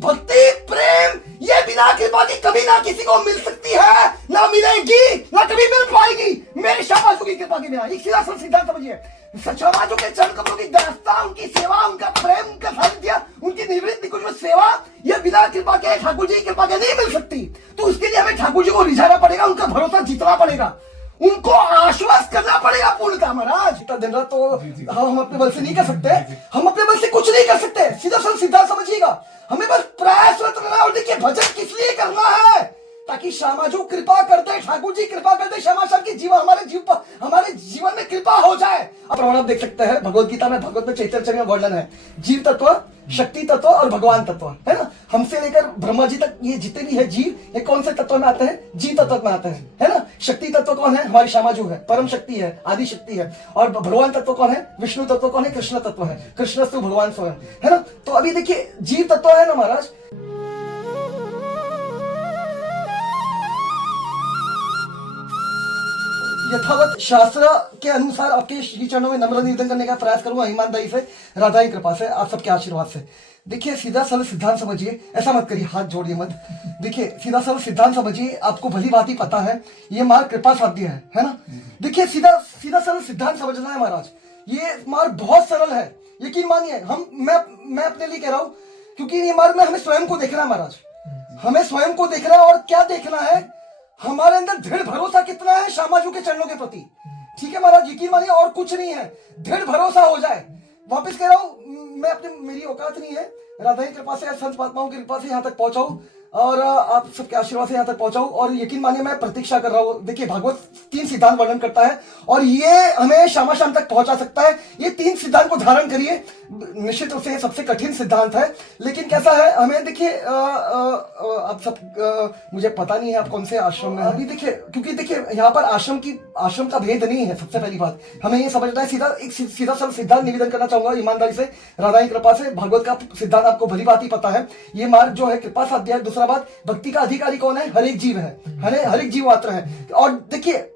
भक्ति प्रेम ये बिना कृपा के कभी ना किसी को मिल सकती है, ना मिलेगी, ना कभी मिल पाएगी मेरे शाबाशों की कृपा के बिना। एक सीधा सा सिद्धांत समझिए, शाबाशों के चरण कमलों की दास्तां, उनकी सेवा, उनका प्रेम, उनका सानिध्य, उनकी निवृत्ति कुछ में सेवा, ये बिना कृपा के, ठाकुर जी की कृपा के नहीं मिल सकती। तो उसके लिए हमें ठाकुर जी को रिझाना पड़ेगा, उनका भरोसा जीतना पड़ेगा, उनको आश्वस्त करना पड़ेगा पूर्णतः। महाराज इतना दिन रात तो हम अपने बल से नहीं कर सकते, हम अपने बल से कुछ नहीं कर सकते। सीधा सा सिद्धांत समझिएगा, हमें बस प्रयासरत रहना। और देखिए भजन किस लिए करना है, ताकि श्यामा जो कृपा करते, ठाकुर जी कृपा करते, श्यामा श्याम की जीवन हमारे जीवन में कृपा हो जाए। अब प्रमाण आप देख सकते हैं भगवत गीता में, भगवत में चैतन्य में वर्णन है, जीव तत्व, शक्ति तत्व और भगवान तत्व, है ना। हमसे लेकर ब्रह्मा जी तक ये जितने भी है जीव, ये कौन से तत्व में आते हैं, जीव तत्व में आते हैं, है ना। शक्ति तत्व कौन है, हमारी श्यामा जो है, परम शक्ति है, आदि शक्ति है। और भगवान तत्व कौन है, विष्णु तत्व कौन है, कृष्ण तत्व है, कृष्णस्तु भगवान स्वयं, है ना। तो अभी देखिए जीव तत्व है ना महाराज, यथावत शास्त्र के अनुसार आपके श्री चरणों में नम्र निवेदन करने का प्रयास करूंगा, ईमानदारी से, राधा की कृपा से, आप सबके आशीर्वाद से। देखिए सीधा सरल सिद्धांत समझिए, ऐसा मत करिए, हाथ जोड़िए मत। देखिए सीधा सरल सिद्धांत समझिए, आपको भली बात ही पता है ये मार्ग कृपा साध्य है ना। देखिए सीधा सरल सिद्धांत समझना है महाराज, ये मार्ग बहुत सरल है, यकीन मानिए। मैं अपने लिए कह रहा हूं, क्योंकि ये मार्ग में हमें स्वयं को देखना है महाराज, हमें स्वयं को देखना है। और क्या देखना है, हमारे अंदर दृढ़ भरोसा कितना है श्यामाजू के चरणों के प्रति, ठीक है महाराज, यकीन मानिए। और कुछ नहीं है, दृढ़ भरोसा हो जाए। वापस कह रहा हूं, मेरी औकात नहीं है, राधा की कृपा से, संत महात्माओं की कृपा से यहां तक पहुंचाऊं, और आप सबके आशीर्वाद से यहां तक पहुंचाऊं। और यकीन मानिए मैं प्रतीक्षा कर रहा हूं। देखिए भागवत 3 सिद्धांत वर्णन करता है, और ये हमें श्यामा श्याम तक पहुंचा सकता है। ये 3 सिद्धांत को धारण करिए, निश्चित रूप से सबसे कठिन सिद्धांत है, लेकिन कैसा है, हमें देखिए आप सब मुझे पता नहीं है आप कौन से आश्रम में अभी। देखिए क्योंकि देखिए यहाँ पर आश्रम का भेद नहीं है। सबसे पहली बात हमें ये समझना है, सीधा सरल सिद्धांत निवेदन करना चाहूंगा ईमानदारी से, राधा की कृपा से। भागवत का सिद्धांत आपको भली बात ही पता है, ये मार्ग जो है कृपा साध्य है। दूसरा बात, भक्ति का अधिकारी कौन है, हर एक जीव है, हर एक जीव मात्र है। और देखिए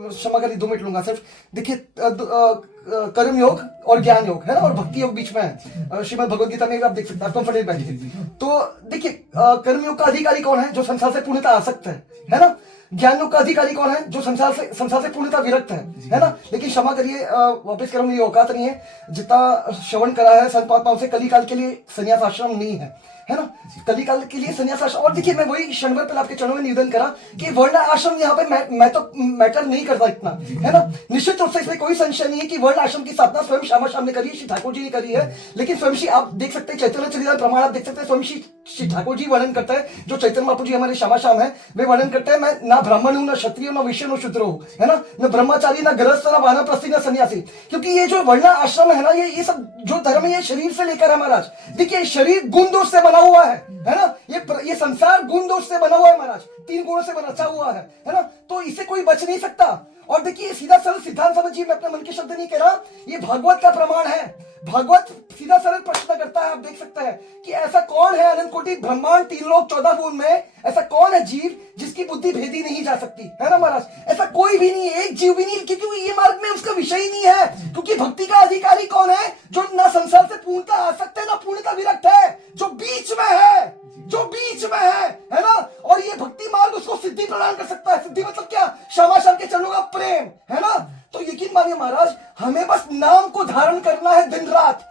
क्षमा करिए 2 मिनट लूंगा सिर्फ। देखिए कर्म योग और ज्ञान योग है ना, और भक्ति योग बीच में है। श्रीमद् भगवद गीता में भी आप देख सकते हैं, कंफर्टेबल बैठिए। तो देखिए कर्म योग का अधिकारी कौन है, जो संसार से पूर्णतः आसक्त है ना। ज्ञान योग का अधिकारी कौन है, जो संसार से पूर्णतः विरक्त है ना। लेकिन क्षमा करिए, वापस करूँ, मेरी औकात नहीं है। जितना श्रवण करा है संत महात्माओं से, कली काल के लिए संन्यास आश्रम नहीं है ना, कली काल के लिए संन्यास आश्रम। और देखिए मैं वही क्षणभर पहले आपके चरणों में निवेदन करा कि वर्ण आश्रम यहाँ पे मैं तो मैटर नहीं करता इतना, है ना। निश्चित रूप से इसमें कोई संशय नहीं है कि वर्ण आश्रम की स्थापना स्वयं श्यामा श्याम ने करी है, श्री ठाकुर जी ने करी है। लेकिन स्वयं श्री आप देख सकते हैं, चैतन्य चरितामृत प्रमाण आप देख सकते हैं, स्वयं श्री ठाकुर जी वर्णन करते हैं, जो चैतन्य महाप्रभु जी हमारे श्यामा श्याम है, वे वर्णन करते हैं, मैं ना ब्राह्मण हूं, ना क्षत्रिय, ना वैश्य, ना शूद्र हूं, है ना, न ब्रह्मचारी, ना गृहस्थ, ना वानप्रस्थी, ना सन्यासी। क्योंकि ये जो वर्ण आश्रम है ना, ये सब जो धर्म है, ये शरीर से लेकर है महाराज। देखिए शरीर गुण दोष से बना हुआ है ना, ये संसार गुण दोष से बना हुआ है महाराज, 3 गुणों से बचा हुआ है ना। तो इससे कोई बच नहीं सकता। और देखिए सीधा सरल सिद्धांत समझिए, मैं अपने मन के शब्द नहीं कह रहा, ये भागवत का प्रमाण है। भागवत सीधा सरल प्रश्न करता है, आप देख सकते हैं कि ऐसा कौन है अनंत कोटि ब्रह्मांड 3 लोक 14 भुवन में, ऐसा कौन है जीव जिसकी बुद्धि भेदी नहीं जा सकती, है ना महाराज। ऐसा कोई भी नहीं है, एक जीव भी नहीं, क्योंकि ये मार्ग में उसका विषय ही नहीं है। क्योंकि भक्ति का अधिकारी कौन है, जो ना संसार से पूर्णतः आसक्त है, ना पूर्णतः विरक्त है, जो बीच में है ना। और ये भक्ति मार्ग उसको सिद्धि प्रदान कर सकता है। सिद्धि मतलब क्या, श्यामा श्याम के चरणों का प्रेम, है ना। तो यकीन मानिए महाराज, हमें बस नाम को धारण करना है दिन रात।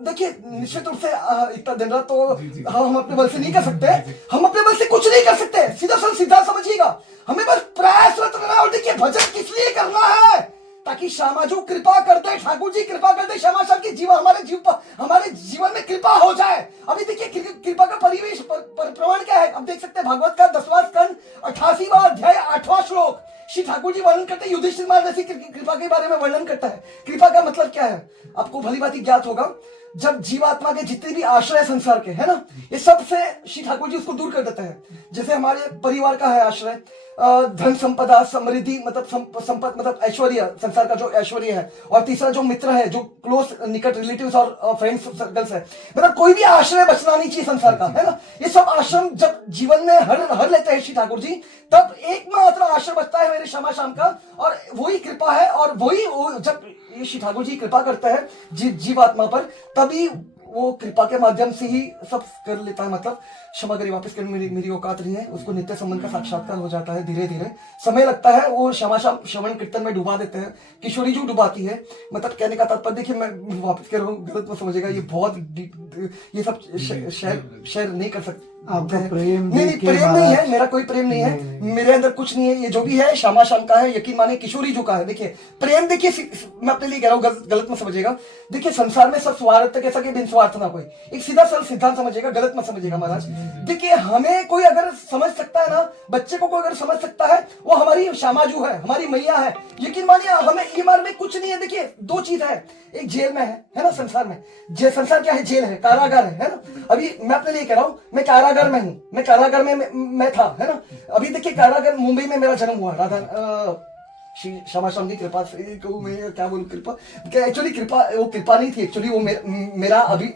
देखिए निश्चित रूप से इतना दिन रात तो हम अपने बल से नहीं कर सकते, हम अपने बल से कुछ नहीं कर सकते। सीधा सरल सिद्धांत समझिएगा, हमें बस प्रयासरत रहना। और देखिए भजन किस लिए करना है, ताकि श्यामाजू कृपा करते, ठाकुर जी कृपा करते, श्यामा श्याम की जीवन हमारे जीवन में कृपा हो जाए। अभी देखिए कृपा का परिवेश प्रमाण क्या है, अब देख सकते हैं भागवत का 10वां स्कंद 88वां अध्याय 8वां श्लोक, श्री ठाकुर जी वर्णन करते हैं, युधिष्ठिर महाराज ऐसी कृपा के बारे में वर्णन करता है। कृपा का मतलब क्या है, आपको भली बात ज्ञात होगा। जब जीवात्मा के जितने भी आश्रय संसार के, है ना, ये सब से श्री ठाकुर जी उसको दूर कर देते हैं। जैसे हमारे परिवार का है आश्रय, धन संपदा, समृद्धि मतलब संपत्ति मतलब ऐश्वर्य, संसार का जो ऐश्वर्य है। और तीसरा जो मित्र है, जो क्लोज निकट रिलेटिव्स और फ्रेंड्स सर्कल्स है, मतलब कोई भी आश्रय बचना नहीं चाहिए संसार का, है ना। ये सब आश्रम जब जीवन में हर लेते हैं श्री ठाकुर जी, तब एकमात्र आश्रय बचता है मेरे श्यामा श्याम का, और वही कृपा है। और वही जब श्री ठाकुर जी कृपा करते हैं जीवात्मा पर, तभी वो कृपा के माध्यम से ही सब कर लेता है, मतलब क्षमा करिए, वापस कर, मेरी औकात नहीं है, उसको नित्य संबंध का साक्षात्कार हो जाता है। धीरे धीरे समय लगता है, वो क्षमाशाम श्रवण कीर्तन में डुबा देते हैं, किशोरी जो डुबाती है। मतलब कहने का तात्पर्य देखिए, मैं वापस कह रहा हूँ, गलत मत समझिएगा, ये बहुत ये सब शेयर नहीं कर सकते। आपका प्रेम नहीं, प्रेम नहीं है, मेरा कोई प्रेम नहीं है, नहीं। मेरे अंदर कुछ नहीं है, ये जो भी है श्यामा शाम का है, यकीन माने किशोरी जो का है। देखिए प्रेम, देखिए मैं अपने लिए कह रहा हूँ, गलत मत समझिएगा। देखिए संसार में सब स्वार्थ कैसा कि बिन स्वार्थ ना कोई, एक सीधा सरल सिद्धांत समझिएगा, गलत मत समझिएगा महाराज। देखिए हमें कोई अगर समझ सकता है ना, बच्चे को कोई अगर समझ सकता है, वो हमारी श्यामाजू है, हमारी मैया है, यकीन मानिए। हमें ये मार में कुछ नहीं है। देखिए दो चीज है, एक जेल में है ना, संसार में संसार क्या है, जेल है, कारागार है ना। अभी मैं अपने लिए कह रहा हूँ, मैं कारागार में हूँ, मैं कारागार में मैं था, है ना। अभी देखिए कारागार, मुंबई में मेरा जन्म हुआ, राधा क्षमा शाम की कृपा से कहूँ, मैं क्या बोलूँ, कृपा एक्चुअली कृपा, वो कृपा नहीं थी एक्चुअली, वो मेरा अभी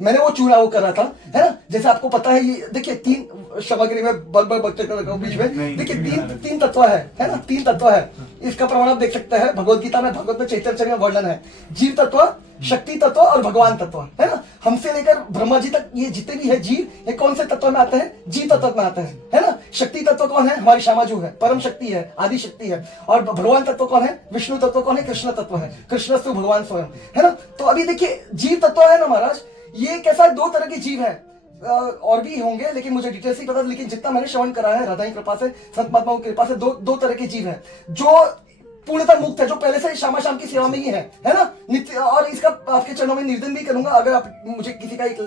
मैंने वो चुनाव करा था, है ना। जैसे आपको पता है, ये देखिए तीन सामग्री में बच्चे का बीच में देखिए तीन तत्व है ना, तीन तत्व है। इसका प्रमाण आप देख सकते हैं भगवत गीता में, भगवत में चैतन्य में वर्णन है। जीव तत्व, शक्ति तत्व और भगवान तत्व, है ना। हमसे लेकर ब्रह्मा जी तक ये जितने भी है जीव, ये कौन से तत्व में आते हैं, जीव तत्व में आते हैं, है ना। शक्ति तत्व कौन है, हमारी श्यामाजू है, परम शक्ति है, आदि शक्ति है। और भगवान तत्व कौन है, विष्णु तत्व कौन है, कृष्ण तत्व है, कृष्णस्तु भगवान स्वयं, है ना। तो अभी देखिए जीव तत्व है ना महाराज, ये कैसा है, दो तरह के जीव है, और भी होंगे लेकिन मुझे डिटेल्स नहीं पता, लेकिन जितना मैंने श्रवण करा है राधा की कृपा से, संत महात्माओं की कृपा से, दो तरह के जीव है, जो पूर्णतः मुक्त है, जो पहले से श्यामा शाम की सेवा में ही है ना, नित्य। और इसका आपके चरणों में निवेदन भी करूंगा, अगर आप मुझे किसी का एक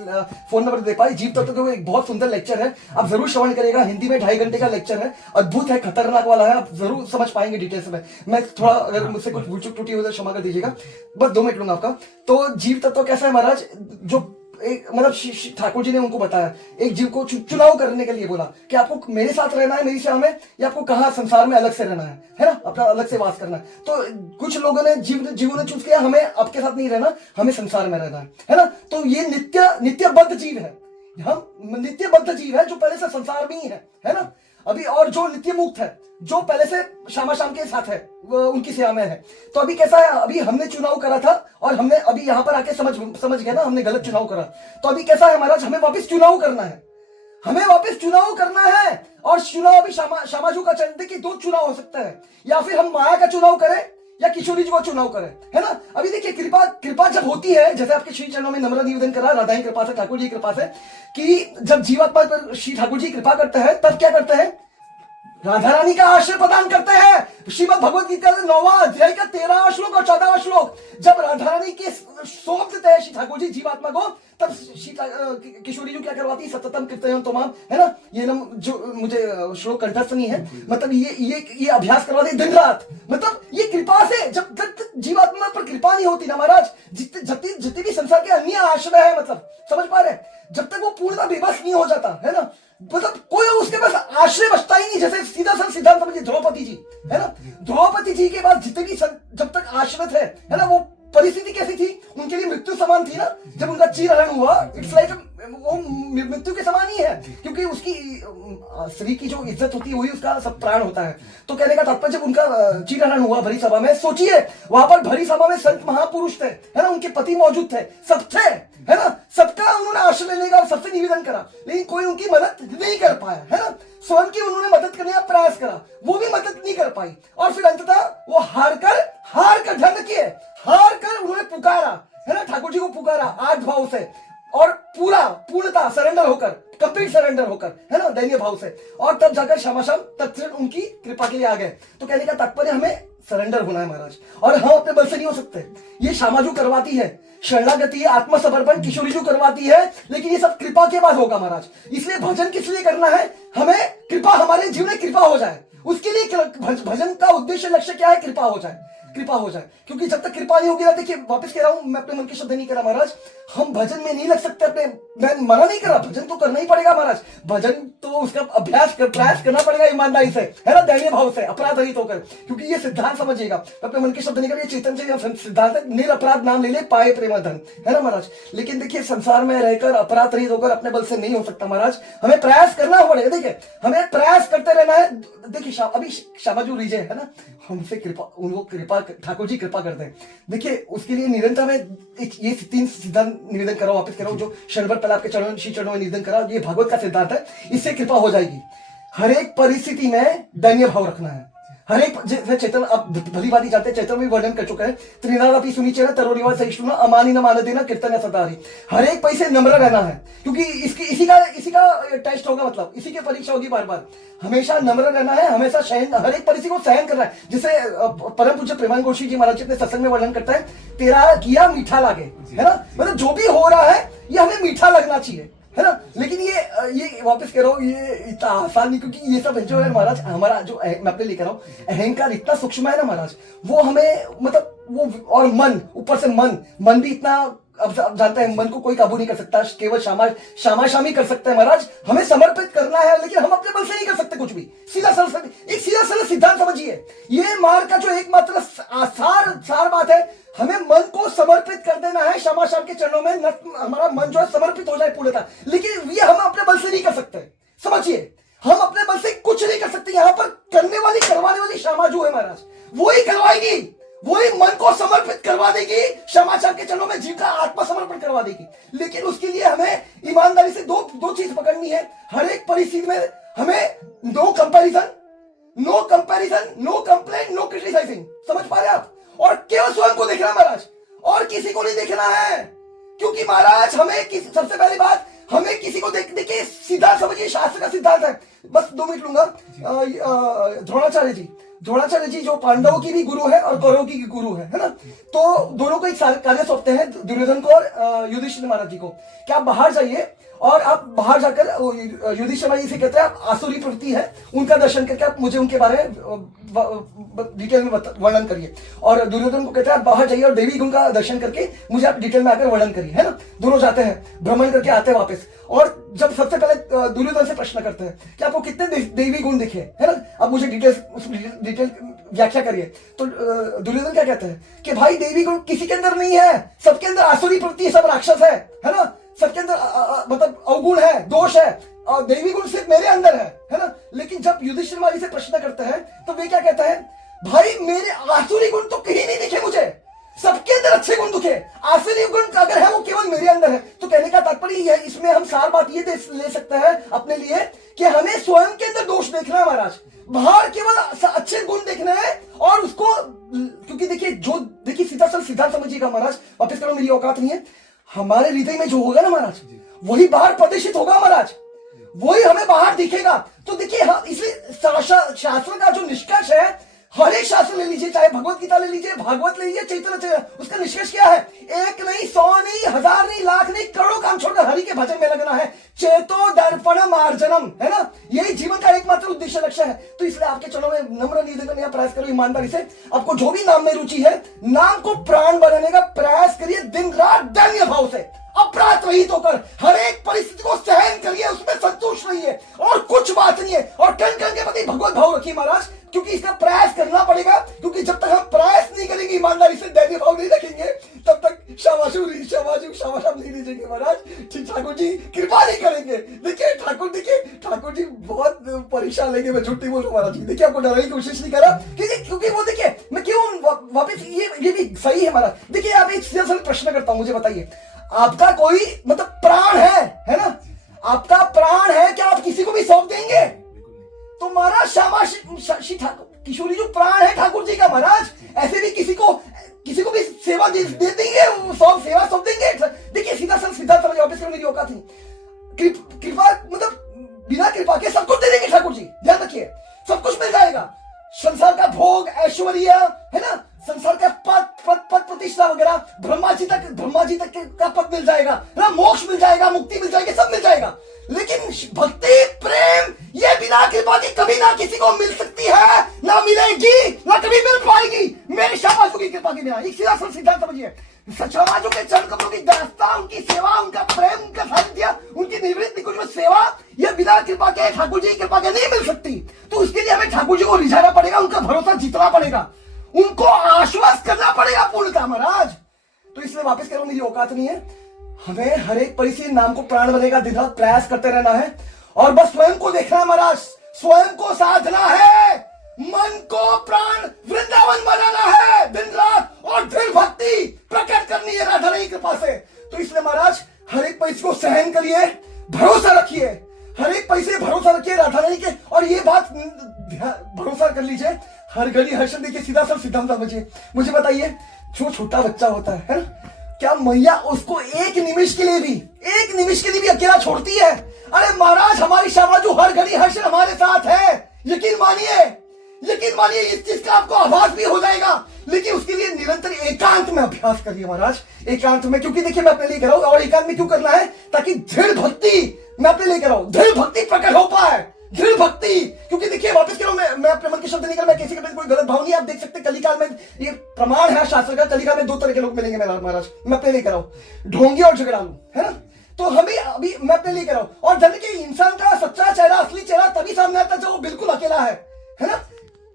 फोन नंबर दे पाए, जीव तत्व का एक बहुत सुंदर लेक्चर है, आप जरूर श्रवण करिएगा, हिंदी में 2.5 घंटे का लेक्चर है, अद्भुत है, खतरनाक वाला है, आप जरूर समझ पाएंगे डिटेल्स में। मैं थोड़ा, अगर मुझसे कुछ भूल चूक टूटी हो तो क्षमा कर दीजिएगा, बस 2 मिनट लूंगा आपका। तो जीव तत्व कैसा है महाराज, जो एक मतलब ठाकुर जी ने उनको बताया, एक जीव को चुनाव करने के लिए बोला कि आपको मेरे साथ रहना है, मेरी सेवा में, या आपको कहाँ संसार में अलग से रहना है ना, अपना अलग से वास करना है। तो कुछ लोगों ने जीवों ने चूज किया, हमें आपके साथ नहीं रहना, हमें संसार में रहना है ना। तो ये नित्यबद्ध जीव है, हम नित्यबद्ध जीव है, जो पहले से संसार में ही है ना। अभी और जो नित्य मुक्त है, जो पहले से श्यामा शाम के साथ है, वो उनकी सेवा में है। तो अभी कैसा है, अभी हमने चुनाव करा था और हमने अभी यहाँ पर आके समझ गया ना, हमने गलत चुनाव करा। तो अभी कैसा है महाराज, हमें वापस चुनाव करना है, हमें वापस चुनाव करना है। और चुनाव अभी श्यामाजू का चरण, देखिए 2 चुनाव हो सकता है, या फिर हम माया का चुनाव करें या किशोरी जी को चुनाव करें, है ना। अभी देखिए कृपा जब होती है, जैसे आपके श्री चरणों में नम्र निवेदन करा, राधा की कृपा से, ठाकुर जी की कृपा से, कि जब जीवात्मा पर श्री ठाकुर जी कृपा करते हैं, तब क्या करते हैं, राधा रानी का आश्रय प्रदान करते हैं। श्रीमद भगवत गीता 9वां अध्याय का 13वां श्लोक और 14वां श्लोक, जब राधा रानी के सौंप देते हैं श्री ठाकुर जी जीवात्मा को, तब किशोरी जी क्या करवाती है, सततम कीर्तयम तमाम, है ना। ये ना, जो मुझे श्लोक कंठस्थ नहीं है, मतलब ये अभ्यास करवाती दिन रात। मतलब ये कृपा से, जब तक जीवात्मा पर कृपा नहीं होती ना महाराज, जितने भी संसार के अन्य आश्रय है, मतलब समझ पा रहे, जब तक वो पूर्णतः बेबस नहीं हो जाता, है ना, मतलब कोई उसके पास आश्रय बचता ही नहीं। जैसे सीधा सा सिद्धांत समझिए, द्रौपदी जी, है ना, द्रौपदी जी के बाद जितने भी जब तक आश्रित है ना, वो परिस्थिति कैसी थी, उनके लिए मृत्यु समान थी ना। जब उनका चीरहरण हुआ, इट्स लाइक वो मृत्यु के समान ही है, क्योंकि उसकी स्त्री की जो इज्जत होती है वही उसका सब प्राण होता है। तो कहने का तात्पर्य, जब उनका चीरहरण हुआ भरी सभा में, सोचिए वहां पर भरी सभा में संत महापुरुष थे, है ना, उनके पति मौजूद थे, सब थे, है ना, सबका उन्होंने आश्रय लेने का सबसे निवेदन करा, लेकिन कोई उनकी मदद नहीं कर पाया, है ना। स्वयं की उन्होंने मदद करने का प्रयास करा, वो भी मदद नहीं कर पाई, और फिर अंततः वो हार कर ध्यान रखिए, हार कर उन्होंने पुकारा, है ना, ठाकुर जी को पुकारा आठ भाव से, और पूर्णता सरेंडर होकर, कंप्लीट सरेंडर होकर, है ना, दैन्य भाव से, और तब जाकर श्यामा शाम तत्क्षण उनकी कृपा के लिए आ गए। तो कहने का तात्पर्य, हमें सरेंडर होना है महाराज, और हम अपने बल से नहीं हो सकते। ये श्यामाजू करवाती है, शरणागति है, आत्मसमर्पण किशोरी जी करवाती है, लेकिन ये सब कृपा के बाद होगा महाराज। इसलिए भजन किस लिए करना है, हमें कृपा, हमारे जीवन में कृपा हो जाए, उसके लिए भजन का उद्देश्य लक्ष्य क्या है, कृपा हो जाए, कृपा हो जाए। क्योंकि जब तक कृपा नहीं होगी ना, देखिए वापस कह रहा हूं, मैं अपने मन के शब्द नहीं कर रहा महाराज, हम भजन में नहीं लग सकते अपने, मैं मना नहीं कर रहा, भजन तो करना ही पड़ेगा महाराज, भजन तो उसका प्रयास करना पड़ेगा ईमानदारी से, है ना, दैन्य भाव से, अपराध रहित होकर, क्योंकि ये सिद्धांत समझिएगा, अपने मन के शब्द नहीं कर, ये चेतन से सिद्धांत है, निरपराध नाम ले ले पाए प्रेम धन, है ना महाराज। लेकिन देखिए संसार में रहकर अपराध रहित होकर अपने बल से नहीं हो सकता महाराज, हमें प्रयास करना पड़ेगा। देखिए हमें प्रयास करते रहना है। देखिए अभी श्यामाजू रीजे, है ना, हमसे कृपा, उनको कृपा ठाकुर जी कृपा करते हैं। देखिए उसके लिए निरंतर मैं ये 3 सिद्धांत निवेदन कर रहा हूं, वापस कर रहा हूं, जो क्षण भर पहले आपके चरणों में निवेदन करा। ये भागवत का सिद्धांत है, इससे कृपा हो जाएगी। हर एक परिस्थिति में दैन्य भाव रखना है। हर एक जैसे चैतन्य आप भली बात जानते हैं, चैतन्य में वर्णन कर चुका है, त्रिनादपि सुनिचेना तरोरिवा सहिष्णुना अमानी न मान देना कीर्तन सतारी। हर एक पैसे नम्र रहना है, क्योंकि इसी का टेस्ट होगा, मतलब इसी की परीक्षा होगी बार बार। हमेशा नम्र रहना है, हमेशा सहन, हर एक परिस्थिति को सहन करना है। जिसे परम पूज्य प्रेमानंद गोस्वामी जी महाराज अपने सत्संग में वर्णन करता है, तेरा किया मीठा लागे, है ना। मतलब जो भी हो रहा है ये हमें मीठा लगना चाहिए, है ना। लेकिन ये वापस कह रहा हूं, ये इतना आसान नहीं, क्योंकि ये सब जो है महाराज, हमारा जो मैं अपने लेकर रहा हूं, अहंकार इतना सूक्ष्म है ना महाराज, वो हमें मतलब वो, और मन, ऊपर से मन भी इतना, अब जानते हैं मन को कोई काबू नहीं कर सकता, केवल शामी कर सकता है महाराज। हमें समर्पित करना है, लेकिन हम अपने बल से नहीं कर सकते कुछ भी। सीधा सरल सिद्धांत समझिए, ये मार्ग का जो एकमात्र सार बात है, हमें मन को समर्पित कर देना है क्षमा शाम के चरणों में। हमारा मन जो है समर्पित हो जाए पूर्णतः, लेकिन ये हम अपने बल से नहीं कर सकते। समझिए, हम अपने बल से कुछ नहीं कर सकते। यहां पर करने वाली, करवाने वाली क्षमा जो है महाराज, वो ही करवाएगी, वही मन को समर्पित करवा देगी, क्षमा शाम के चरणों में जीव का आत्मसमर्पण करवा देगी। लेकिन उसके लिए हमें ईमानदारी से दो चीज पकड़नी है। हर एक परिस्थिति में हमें no comparison, no complaint, no criticising. समझ पा रहे आप? और केवल स्वयं को देखना महाराज, और किसी को नहीं देखना है। क्योंकि महाराज हमें सबसे पहली बात, हमें किसी को देखिए, सीधा समझिए, शास्त्र का सिद्धांत है। बस 2 मिनट लूंगा। द्रोणाचार्य जी जो पांडवों की भी गुरु है और कौरवों की गुरु है ना। तो दोनों को एक कार्य सौंपते हैं, दुर्योधन को और युधिष्ठिर महाराज जी को, कि आप बाहर जाइए, और आप बाहर जाकर युधिष्ठिर जी से कहते हैं, आप आसुरी प्रवृत्ति है उनका दर्शन करके आप मुझे उनके बारे में डिटेल में वर्णन करिए। और दुर्योधन को कहते हैं, आप बाहर जाइए और देवी गुण का दर्शन करके मुझे आप डिटेल में आकर वर्णन करिए, है ना। दोनों जाते हैं, भ्रमण करके आते हैं वापस, और जब सबसे पहले दुर्योधन से प्रश्न करते हैं कि आपको कितने देवी गुण दिखे, है ना, अब मुझे डिटेल व्याख्या करिए। तो दुर्योधन क्या कहते हैं कि भाई देवी गुण किसी के अंदर नहीं है, सबके अंदर आसुरी प्रवृत्ति है, सब राक्षस है ना, सबके अंदर मतलब अवगुण है, दोष है, और देवी गुण सिर्फ मेरे अंदर है ना। लेकिन जब युधिष्ठिर महाराज से प्रश्न करते हैं, तो वे क्या कहते हैं, भाई मेरे आसुरी गुण तो कहीं नहीं दिखे मुझे, सबके अंदर अच्छे गुण दिखे, आसुरी गुण अगर है वो केवल मेरे अंदर है। तो कहने का तात्पर्य यह है, इसमें हम सार बात ये ले सकते हैं अपने लिए कि हमें स्वयं के अंदर दोष देखना है महाराज, बाहर केवल अच्छे गुण देखने हैं, और उसको, क्योंकि देखिए सीधा सिद्धांत समझिएगा महाराज, वापस करो, मेरी औकात नहीं है। हमारे हृदय में जो होगा ना महाराज, वही बाहर प्रदर्शित होगा महाराज, वही हमें बाहर दिखेगा। तो देखिए, इसलिए शास्त्र का जो निष्कर्ष है, हर एक शास्त्र ले लीजिए, चाहे भगवत गीता ले लीजिए, भागवत ले लीजिए, चैतन्य, उसका निष्कर्ष क्या है, 1 नहीं, 100 नहीं, 1000 नहीं, लाख नहीं, करोड़ों काम छोड़कर हरि के भजन में लगना है, चेतो दर्पण मार्जनम, है ना। यही जीवन का एकमात्र उद्देश्य, लक्ष्य है। तो इसलिए आपके चरणों में नम्र निवेदन करने का प्रयास करो ईमानदारी से। आपको जो भी नाम में रुचि है, नाम को प्राण बनाने का प्रयास करिए, दिन रात दैन्य भाव से, अपराध रहित होकर हर एक परिस्थिति को सहन करिए, उसमें संतुष्ट रहिए, और कुछ बात नहीं है। और कण कण के प्रति भगवत भाव रखिए महाराज, क्योंकि इसका प्रयास करना पड़ेगा। क्योंकि जब तक हम प्रयास नहीं करेंगे, ईमानदारी से दैन्य भाव नहीं रखेंगे, तब तक शाबाश नहीं लीजिएंगे महाराज। ठीक, ठाकुर जी कृपा नहीं करेंगे। देखिए ठाकुर जी बहुत परीक्षा लेंगे, मैं झूठी बोल रहा हूँ महाराज। देखिए, आपको डराने की कोशिश नहीं कर रहा, क्योंकि वो देखिए, मैं क्यों वापिस, ये भी सही है महाराज। देखिए, आप एक सीधा प्रश्न करता हूं, मुझे बताइए, आपका कोई मतलब प्राण है ना, आपका प्राण है, क्या आप किसी को भी सौंप देंगे? तो महाराज शाबाश, किशोरी जो प्राण है ठाकुर जी का महाराज, ऐसे भी किसी को भी सेवा दे देंगे, सेवा सौंप देंगे। देखिए, सीधा समझ, वापस करो, मेरी औकात नहीं। कृपा मतलब बिना कृपा के सब कुछ दे देंगे ठाकुर जी, ध्यान रखिए, सब कुछ मिल जाएगा। संसार का भोग, ऐश्वर्य, है ना, संसार का पद प्रतिष्ठा वगैरह, ब्रह्मा जी तक का पद मिल जाएगा ना, मोक्ष मिल जाएगा, मुक्ति मिल जाएगी, सब मिल जाएगा। लेकिन भक्ति, प्रेम, ये बिना कृपा के कभी ना किसी को मिल सकती है, ना मिलेगी, ना कभी मिल पाएगी, मेरे शाबाशों की कृपा के बिना। एक सीधा सिद्धांत समझिए, समाजों के चरण कमलों की दास्तां, उनकी सेवा, उनका प्रेम, उनका सानिध्य, उनकी निवृत्ति कुछ सेवा, ये बिना कृपा के, ठाकुर जी की कृपा के नहीं मिल सकती। तो उसके लिए हमें ठाकुर जी को रिझाना पड़ेगा, उनका भरोसा जीतना पड़ेगा, उनको आश्वस्त करना पड़ेगा पूर्णतः महाराज। तो इसलिए वापस करो, मेरी औकात नहीं है। हमें हर एक परिस्थिति नाम को प्राण बनेगा, दिन रात प्रयास करते रहना है, और बस स्वयं को देखना है महाराज, स्वयं को साधना है। मन को प्राण वृंदावन बनाना है दिन रात और दृढ़ भक्ति प्रकट करनी है राधा रानी की कृपा से। तो इसलिए महाराज हर एक पैसे को सहन करिए, भरोसा रखिए, हर एक पैसे भरोसा रखिए राधा रानी के। और ये बात भरोसा कर लीजिए, हर घड़ी हर क्षण देखिए, सीधा सब सिद्धांत समझिए। मुझे बताइए, जो छोटा बच्चा होता है ना, क्या मैया उसको एक निमिष के लिए भी अकेला छोड़ती है? अरे महाराज हमारी शाबाजू हर घड़ी हर क्षण हमारे साथ है। यकीन मानिए इस चीज का आपको आभास भी हो जाएगा। लेकिन उसके लिए निरंतर एकांत में अभ्यास करिए महाराज, एकांत में। क्योंकि देखिए मैं अपने लिए कर रहा हूं, और एकांत में क्यों करना है? ताकि दृढ़ भक्ति मैं अपने लिए कर रहा हूं, दृढ़ भक्ति प्रकट हो पाए, दृढ़ भक्ति। क्योंकि देखिए वापस कह रहा हूं, मैं अपने मन के शब्द नहीं कर, मैं किसी के कोई गलत भाव नहीं। आप देख सकते कलिकाल में ये प्रमाण है शास्त्र का, कलिकाल में दो तरह के लोग मिलेंगे महाराज, मैं अपने लिए कर रहा हूं, ढोंगी और झगड़ालू, है ना। तो हमें अभी मैं अपने लिए कर रहा हूं। और धन के इंसान का सच्चा चेहरा, असली चेहरा तभी सामने आता है जब वो बिल्कुल अकेला है ना।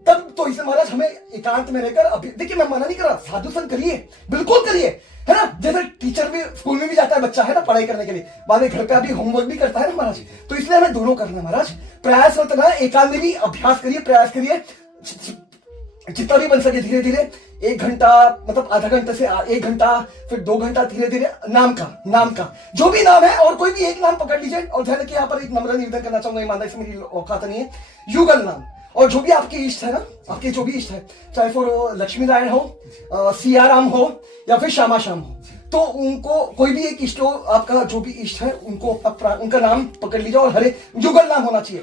तब तो इसे महाराज हमें एकांत में रहकर, अभी देखिए मैं मना नहीं कर रहा, साधु संग करिए, बिल्कुल करिए, है ना। जैसे टीचर भी स्कूल में भी जाता है बच्चा, है ना, पढ़ाई करने के लिए, बाद में घर पे अभी होमवर्क भी करता है ना महाराज। तो इसलिए हमें दोनों करना है महाराज। प्रयास मत ना, एकांत में भी अभ्यास करिए, प्रयास करिए जितना भी बन सके। धीरे धीरे 1 घंटा, मतलब आधा घंटे से 1 घंटा, फिर 2 घंटा, धीरे धीरे नाम का जो भी नाम है, और कोई भी एक नाम पकड़ लीजिए। और ध्यान रखिए, यहाँ पर एक नम्र निवेदन करना चाहूंगा, ईमानदारी से, मेरी औकात नहीं है, युगल नाम। और जो भी आपके इष्ट है ना, आपके जो भी इष्ट है, चाहे वो लक्ष्मी नारायण हो, सियाराम हो, या फिर श्यामा श्याम हो, तो उनको कोई भी एक इष्ट हो, आपका जो भी इष्ट है उनको उनका नाम पकड़ लीजिए। और हरे युगल नाम होना चाहिए।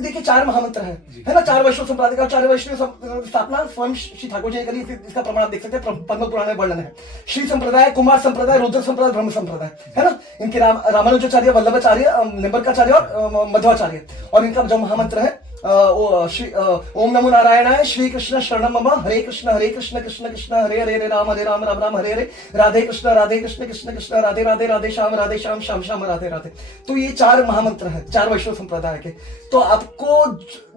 देखिए 4 महामंत्र है ना, 4 वैष्णव संप्रदाय का, 4 वैष्णव स्थापना स्वयं श्री ठाकुर जी ने करी। इसका प्रमाण आप देख सकते हैं, पद्म पुराण में वर्णन है। श्री संप्रदाय, कुमार संप्रदाय, रुद्र संप्रदाय, ब्रह्म संप्रदाय, है ना। इनके रामानुजाचार्य, वल्लभाचार्य, निम्बर्काचार्य और मध्वाचार्य। और इनका जो महामंत्र है ओम नमो नारायणाय, श्री कृष्ण शरणम मम, हरे कृष्ण कृष्ण कृष्ण हरे हरे, राम राम राम हरे हरे, राधे कृष्ण कृष्ण कृष्ण राधे राधे, राधे श्याम श्याम श्याम राधे राधे। तो ये 4 महामंत्र है 4 वैष्णव संप्रदाय के। तो आपको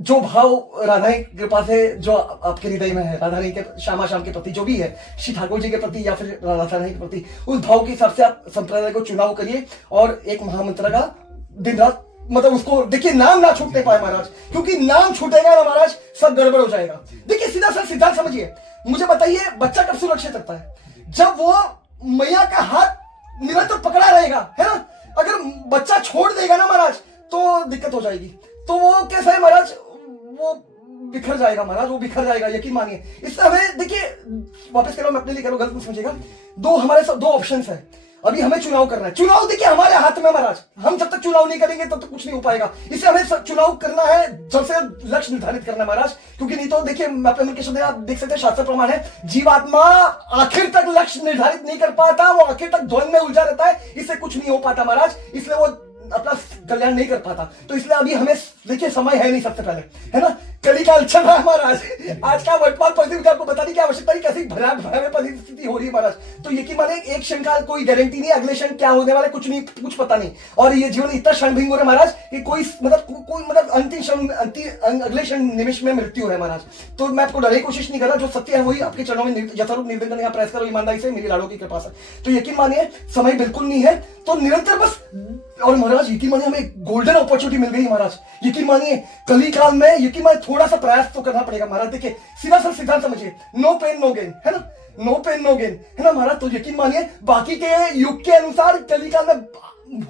जो भाव राधा की कृपा से जो आपके हृदय में है, राधा रानी के, श्यामा श्याम के प्रति जो भी है, श्री ठाकुर जी के प्रति या फिर राधा रानी के प्रति, उस भाव के हिसाब से आप संप्रदाय को चुनाव करिए। और एक महामंत्र का दिन रात, मतलब उसको देखिए, नाम ना छूटने पाए महाराज, क्योंकि नाम छूटेगा ना महाराज, सब गड़बड़ हो जाएगा। देखिए सीधा सा सिद्धांत समझिए। मुझे बताइए, बच्चा कब सुरक्षित रहता है? जब वो मैया का हाथ निरंतर पकड़ा रहेगा, है ना। अगर बच्चा छोड़ देगा ना महाराज, तो दिक्कत हो जाएगी। तो वो कैसा है महाराज, वो बिखर जाएगा महाराज, वो बिखर जाएगा, यकीन मानिए। इससे हमें देखिए, वापस करो, मैं अपने लिए करो, गलत मत समझिएगा। हमारे साथ 2 ऑप्शन है। अभी हमें चुनाव करना है। चुनाव देखिए हमारे हाथ में महाराज, हम जब तक चुनाव नहीं करेंगे तब तक कुछ नहीं हो पाएगा। इससे हमें चुनाव करना है, जब से लक्ष्य निर्धारित करना है महाराज। क्योंकि नहीं तो देखिए, मैं अपने मन के शब्द आप देख सकते हैं, शास्त्र प्रमाण है, जीवात्मा आखिर तक लक्ष्य निर्धारित नहीं कर पाता, वो आखिर तक द्वंद में उलझा रहता है, इससे कुछ नहीं हो पाता महाराज। इसलिए वो अपना कल्याण नहीं कर पाता। तो इसलिए अभी हमें देखिए, समय है नहीं, सबसे पहले, है ना। कलिकाल चल रहा है महाराज, आज का वर्तमान परिस्थिति आपको बताने की आवश्यकता नहीं, कैसी भयावह परिस्थिति हो रही है महाराज। तो यकीन माने, एक क्षण का कोई गारंटी नहीं, अगले क्षण क्या होने वाला कुछ नहीं, कुछ पता नहीं। और ये जीवन इतना क्षण भंग हो रहा है महाराज कि कोई मतलब अंतिम क्षण, अगले क्षण निमिष में मृत्यु है महाराज। तो मैं आपको डरने की कोशिश नहीं कर रहा, जो सत्य है वही आपके चरणों में यथारूप निवेदन करने का प्रयास करो, ईमानदारी से, मेरी लाड़ों की कृपा से। तो यकीन मानिए, समय बिल्कुल नहीं है, तो निरंतर बस। और महाराज यकीन मानिए, हमें गोल्डन अपॉर्चुनिटी मिल गई महाराज, यकीन मानिए। कलिकाल में यकीन मानिए, थोड़ा सा प्रयास तो करना पड़ेगा महाराज। देखिए सीधा सा सिद्धांत समझिए, नो पेन नो गेन, है ना, नो पेन नो गेन, है ना महाराज। तो यकीन मानिए, बाकी के युग के अनुसार कलिकाल में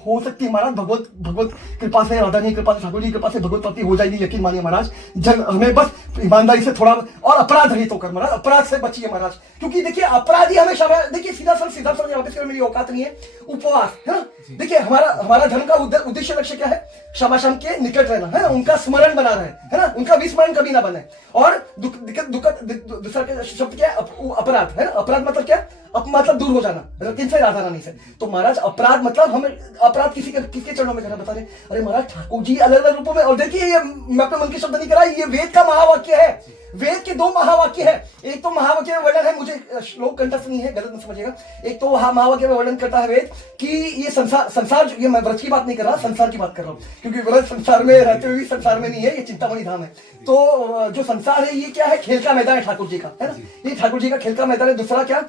हो सकती है महाराज, भगवत कृपा से, राधा की कृपा से, ठाकुर जी की कृपा से भगवत प्राप्ति हो जाएगी, यकीन मानिए महाराज। जब हमें बस ईमानदारी से थोड़ा, और अपराध रहित होकर महाराज, अपराध से बचिए महाराज। क्योंकि देखिए अपराधी हमेशा, देखिए सीधा समझ, वापस मेरी औकात नहीं है, उपवास, है ना। देखिए हमारा धर्म का उद्देश्य लक्ष्य क्या है? श्यामा श्याम के निकट रहना, है ना, उनका स्मरण बना रहे, है ना, उनका विस्मरण कभी ना बने। और दूसरा शब्द क्या है? अपराध, है ना। अपराध मतलब क्या? मतलब दूर हो जाना, किनसे? राधा रानी से। तो महाराज अपराध मतलब, हमें अपराध किसके चरणों में करना बता रहे? अरे महाराज, ठाकुर जी अलग अलग रूपों में। और देखिए, ये मैं अपने मन के शब्द नहीं कर रहा, ये वेद का महावाक्य है। वेद के 2 महावाक्य है। एक तो महावाक्य में वर्णन है, मुझे श्लोक कंठस्थ नहीं है, गलत मत समझिएगा। एक तो महावाक्य में वर्णन करता है वेद कि ये संसार, ये मैं व्रज की बात नहीं कर रहा, संसार की बात कर रहा हूँ। क्योंकि व्रज संसार में रहते हुए संसार में नहीं है, ये चिंतामणि धाम है। तो जो संसार है, ये क्या है? खेल का मैदान है ठाकुर जी का, है ना। ये ठाकुर जी का खेल का मैदान है। दूसरा क्या?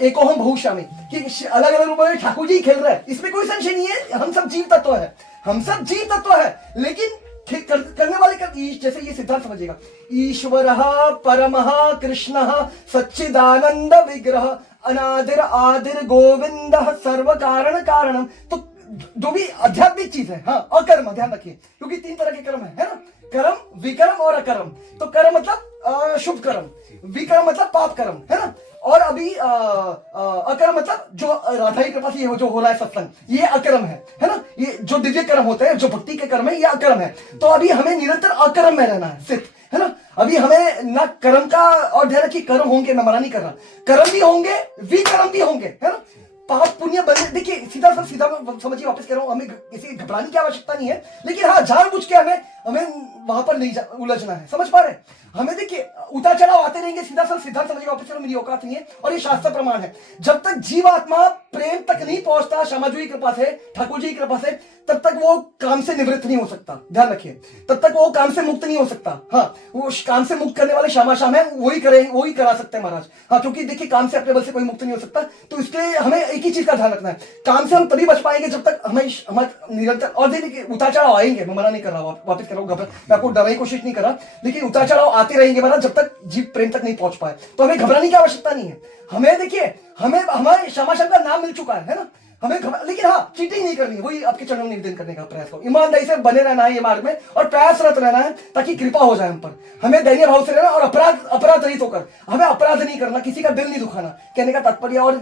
एको हम बहुश्यामी, कि अलग अलग रूपों में ठाकुर जी खेल रहे हैं, इसमें कोई संशय नहीं है। हम सब जीव तत्व है, हम सब जीव तत्व है। लेकिन ठीक करने वाले का जैसे ये सिद्धांत समझिएगा, ईश्वरः परमः कृष्णः सच्चिदानंद विग्रह अनादिर आदिर गोविंदः सर्व कारण कारणम। तो जो भी आध्यात्मिक चीज है, हाँ, अकर्म, ध्यान रखिए, क्योंकि 3 तरह के कर्म है ना, कर्म, विकर्म और अकर्म। तो कर्म मतलब शुभ कर्म, विकर्म मतलब पाप कर्म, है ना, और अभी अकर्म मतलब जो राधा की कृपा से ये जो हो रहा है सत्संग, ये अकर्म है ना, ये जो दिव्य कर्म होते हैं, जो भक्ति के कर्म है, ये अकर्म है। तो अभी हमें निरंतर अकर्म में रहना है सिर्फ, है ना। अभी हमें ना कर्म का, और ध्यान रखिए कर्म होंगे, मैं मना नहीं कर रहा, कर्म भी होंगे, विकर्म भी होंगे, है ना। पाप पुण्य बने, देखिए सीधा समझिए, वापस कह रहा हूं, हमें किसी घबराने की आवश्यकता नहीं है, लेकिन हाँ जानबूझ के हमें वहां पर नहीं उलझना है, समझ पा रहे हैं। हमें देखिए उतार चढ़ाव आते रहेंगे, सीधा सिद्धांत समझिए, वापस करो, मेरी औकात नहीं है, और ये शास्त्र प्रमाण है। जब तक जीवात्मा प्रेम तक नहीं पहुंचता श्यामा जी की कृपा से, ठाकुर जी की कृपा से, तब तक वो काम से निवृत्त नहीं हो सकता, ध्यान रखिए, तब तक वो काम से मुक्त नहीं हो सकता। हाँ, वो काम से मुक्त करने वाले श्यामा श्याम है, वही करा सकते हैं महाराज। हाँ, क्योंकि देखिए काम से अपने बल से कोई मुक्त नहीं हो सकता, तो इसलिए हमें एक ही चीज का ध्यान रखना है, काम से हम तभी बच पाएंगे जब तक हमें निरंतर, और देखिए उतार चढ़ाव आएंगे, मैं मना नहीं कर रहा, वापस कर रहा हूँ, मैं आपको डराने की कोशिश नहीं कर रहा, लेकिन उतार चढ़ाव आते रहेंगे महाराज, जब तक जीव प्रेम तक नहीं पहुंच पाए। तो हमें घबराने की आवश्यकता नहीं है। हमें देखिए, हमें हमारे श्यामा श्याम का नाम मिल चुका है ना, हमें लेकिन हाँ चीटिंग नहीं करनी है, वही आपके चरणों में निवेदन करने का प्रयास करो, ईमानदारी से बने रहना है ये मार्ग में, और प्रयासरत रहना है, ताकि कृपा हो जाए हम पर। हमें दयनीय भाव से रहना, और अपराध रहित होकर, हमें अपराध नहीं करना, किसी का दिल नहीं दुखाना, कहने का तात्पर्य। और